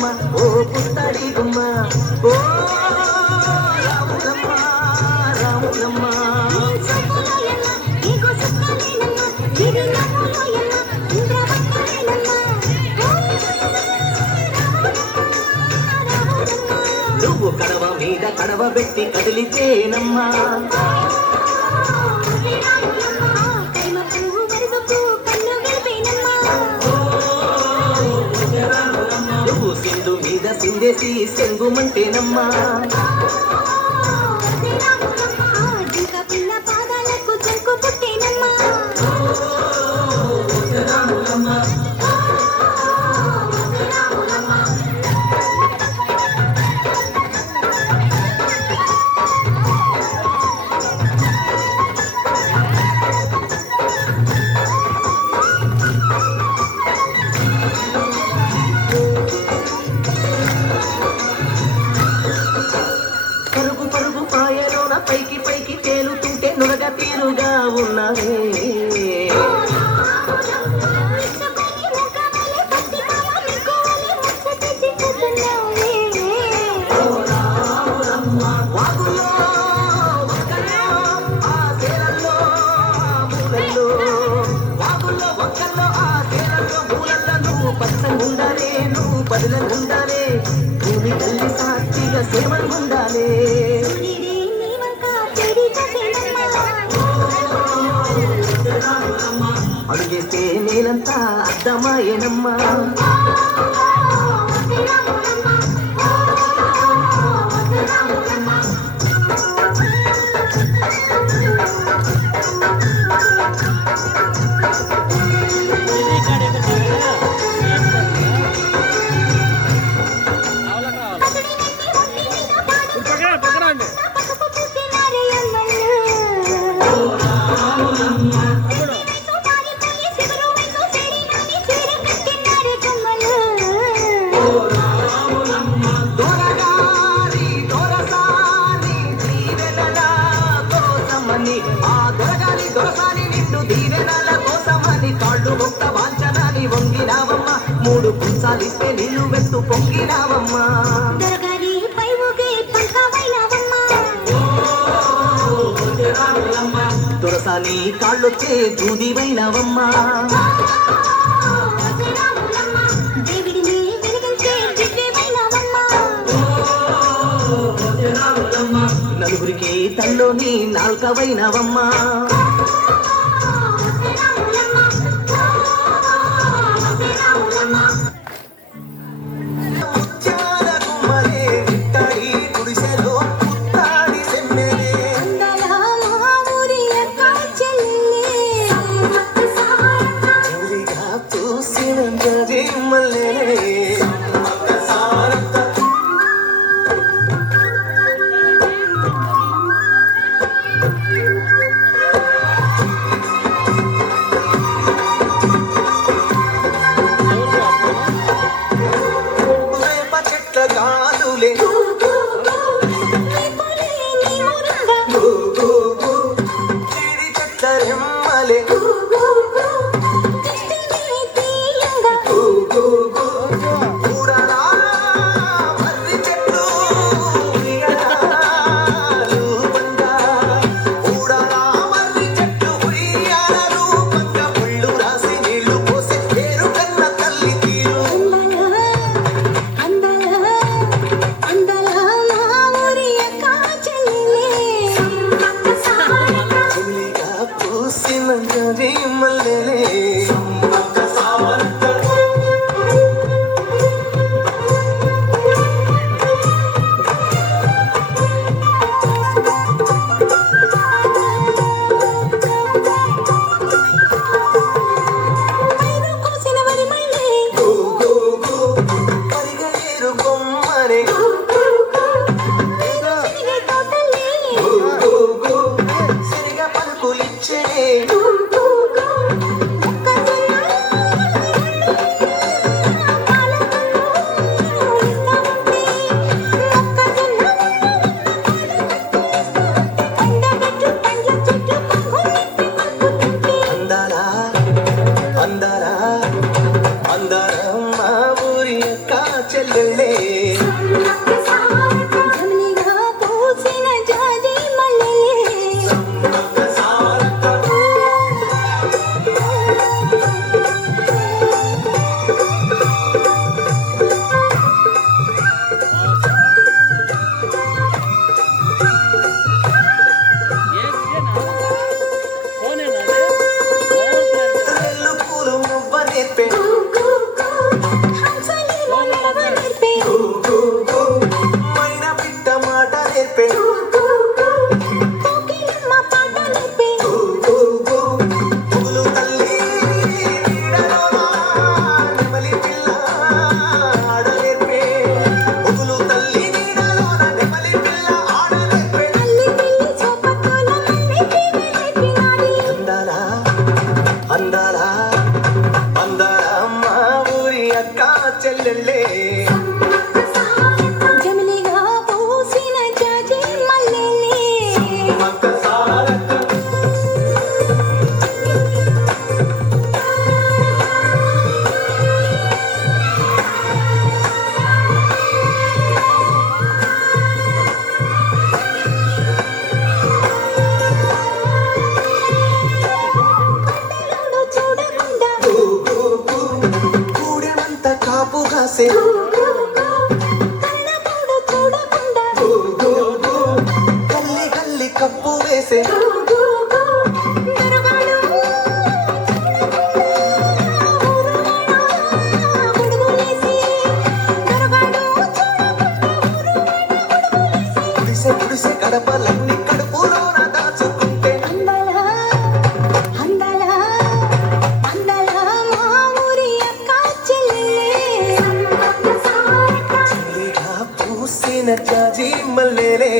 రాములమ్మ ఓ పుత్తడి గుమ్మ ఓ రాములమ్మ రాములమ్మ నువ్వు కడవ మీద కడవ పెట్టి కదిలితేనమ్మా నువ్వు సింధు మీద సిందేసి సెంగుమంటేనమ్మా పరుగు పరుగు పాయలోన పైకి పైకి తేలుతుంటే నురగ తీరుగా ఉన్నవే పచ్చగుండాలే నువ్వు పదులంగుండాలే భూమి తల్లి సాక్షిగా సేవలుండాలే అడుగేస్తే నేనంతా అర్థమాయేనమ్మా మూడు పుంసాలిస్తే నీళ్ళు వెత్తు పొంగినావమ్మా దొరసాని కాళ్ళొచ్చే దూదివైనవమ్మా నలుగురికి తల్లోని నాల్కవైనవమ్మా చెల్లెళ్ళే జమినిగా పూసిన జాజి మల్లెలే రెల్లు పూలు మువ్వ నేర్పే హంసలేమో నడవ నేర్పే మైనా పిట్ట మాట నేర్పే కోకిలమ్మ పాట నేర్పే పువ్వులు తల్లి నీడలోన నెమలి పిల్ల ఆడ నేర్పే పువ్వులు తల్లి నీడలోన నెమలి పిల్ల ఆడ నేర్పే అల్లి పిల్లి చోపకోల మన్ని తీగ నేర్పినాది అందాలా అందాలా అందాలా మా ఊరి అక్క చెల్లెళ్ళే జమినిగా పూసిన జాజి మల్లెలే కళ్ళలోడు చూడకుండా కూడెనంత కాపు కాసే కళ్ళలోడు చూడకుండా గల్లి గల్లి కప్పు వేసే దొరగాడు ఉడుగులేసి దొరగాడు గుడిసె గుడిసె గడపలన్నీ కడుపులోన దాచుకుంటే అందలా అందలా అందలా మా ఊరి అక్క చెల్లెలే చెల్లిగా పూసిన జాజి మల్లెలే